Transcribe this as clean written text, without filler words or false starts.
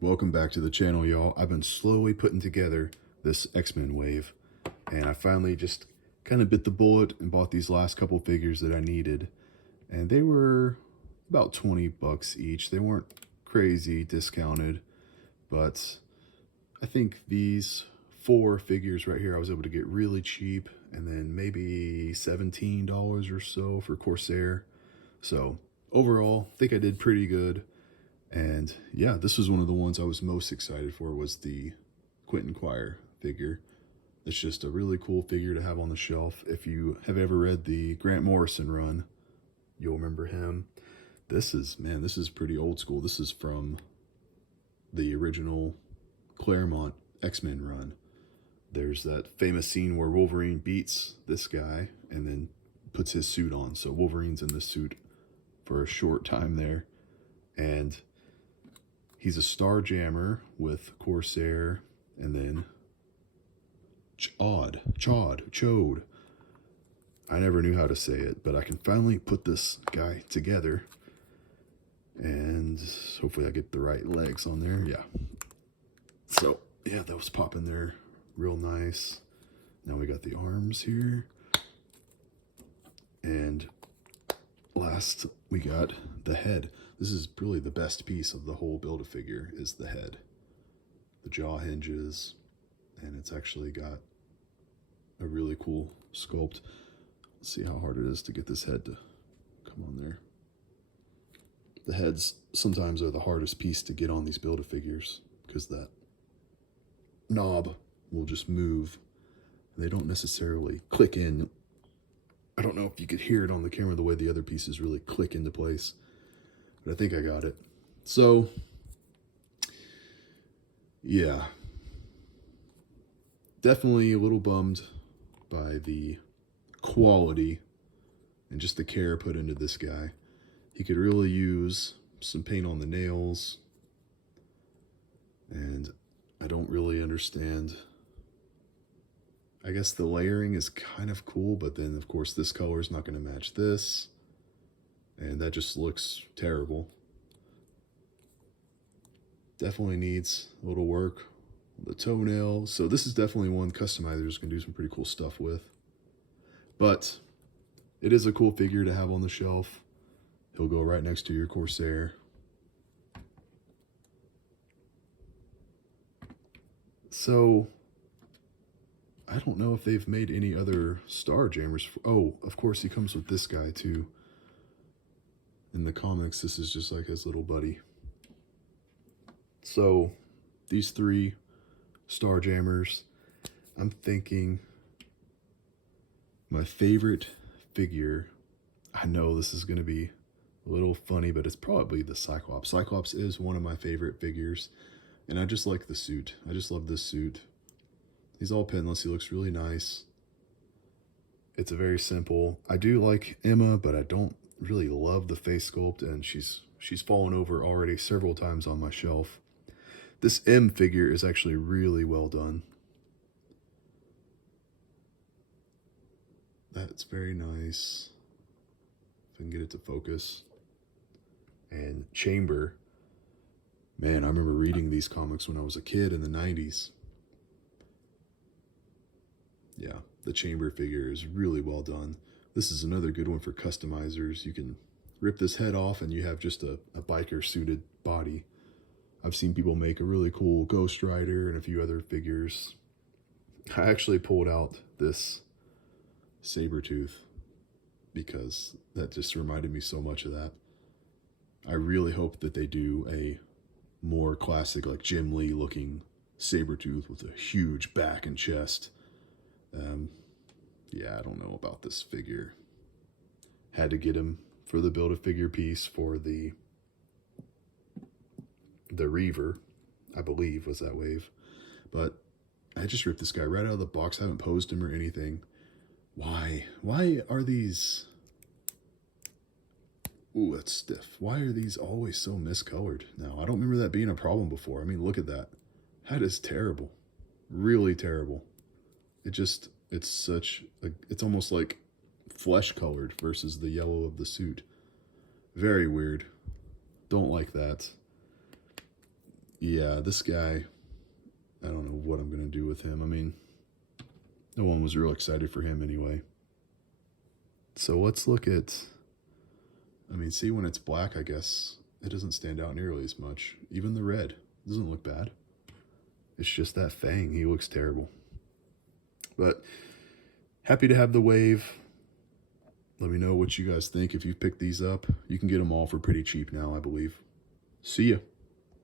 Welcome back to the channel, y'all. I've been slowly putting together this X-Men wave, and I finally just kind of bit the bullet and bought these last couple figures that I needed, and they were about 20 bucks each. They weren't crazy discounted, but I think these 4 figures right here I was able to get really cheap, and then maybe $17 or so for Corsair. So overall, I think I did pretty good. And yeah, this was one of the ones I was most excited for, was the Quentin Quire figure. It's just a really cool figure to have on the shelf. If you have ever read the Grant Morrison run, you'll remember him. This is pretty old school. This is from the original Claremont X-Men run. There's that famous scene where Wolverine beats this guy and then puts his suit on. So Wolverine's in this suit for a short time there. And he's a Star Jammer with Corsair, and then Ch'od. I never knew how to say it, but I can finally put this guy together. And hopefully I get the right legs on there. Yeah. So, yeah, that was popping there real nice. Now we got the arms here. And last, we got the head. This is really the best piece of the whole Build-A-Figure, is the head. The jaw hinges, and it's actually got a really cool sculpt. Let's see how hard it is to get this head to come on there. The heads sometimes are the hardest piece to get on these Build-A-Figures because that knob will just move. They don't necessarily click in. I don't know if you could hear it on the camera the way the other pieces really click into place, but I think I got it. So, yeah, definitely a little bummed by the quality and just the care put into this guy. He could really use some paint on the nails, and I don't really understand. I guess the layering is kind of cool, but then of course this color is not going to match this, and that just looks terrible. Definitely needs a little work. The toenail. So this is definitely one customizers can do some pretty cool stuff with. But it is a cool figure to have on the shelf. He'll go right next to your Corsair. So I don't know if they've made any other Star Jammers. Oh, of course he comes with this guy too. In the comics, this is just like his little buddy. So these 3 Star Jammers, I'm thinking my favorite figure, I know this is going to be a little funny, but it's probably the Cyclops. Cyclops is one of my favorite figures, and I just like the suit. I just love this suit. He's all pinless. He looks really nice. It's a very simple. I do like Emma, but I don't really love the face sculpt, and she's fallen over already several times on my shelf. This M figure is actually really well done. That's very nice. If I can get it to focus. And Chamber. Man, I remember reading these comics when I was a kid in the 90s. Yeah, the Chamber figure is really well done. This is another good one for customizers. You can rip this head off and you have just a biker suited body. I've seen people make a really cool Ghost Rider and a few other figures. I actually pulled out this Sabretooth because that just reminded me so much of that. I really hope that they do a more classic, like Jim Lee looking Sabretooth with a huge back and chest. Yeah, I don't know about this figure. Had to get him for the Build-A-Figure piece for the Reaver, I believe was that wave. But I just ripped this guy right out of the box. I haven't posed him or anything. Why? Why are these... Ooh, that's stiff. Why are these always so miscolored now? I don't remember that being a problem before. I mean, look at that. That is terrible. Really terrible. It's such a, it's almost like flesh colored versus the yellow of the suit. Very weird. Don't like that. yeah, this guy, I don't know what I'm going to do with him. I mean, no one was real excited for him anyway. So let's look at, I mean, see when it's black, I guess it doesn't stand out nearly as much. Even the red doesn't look bad. It's just that fang. He looks terrible. But happy to have the wave. Let me know what you guys think if you've picked these up. You can get them all for pretty cheap now, I believe. See ya.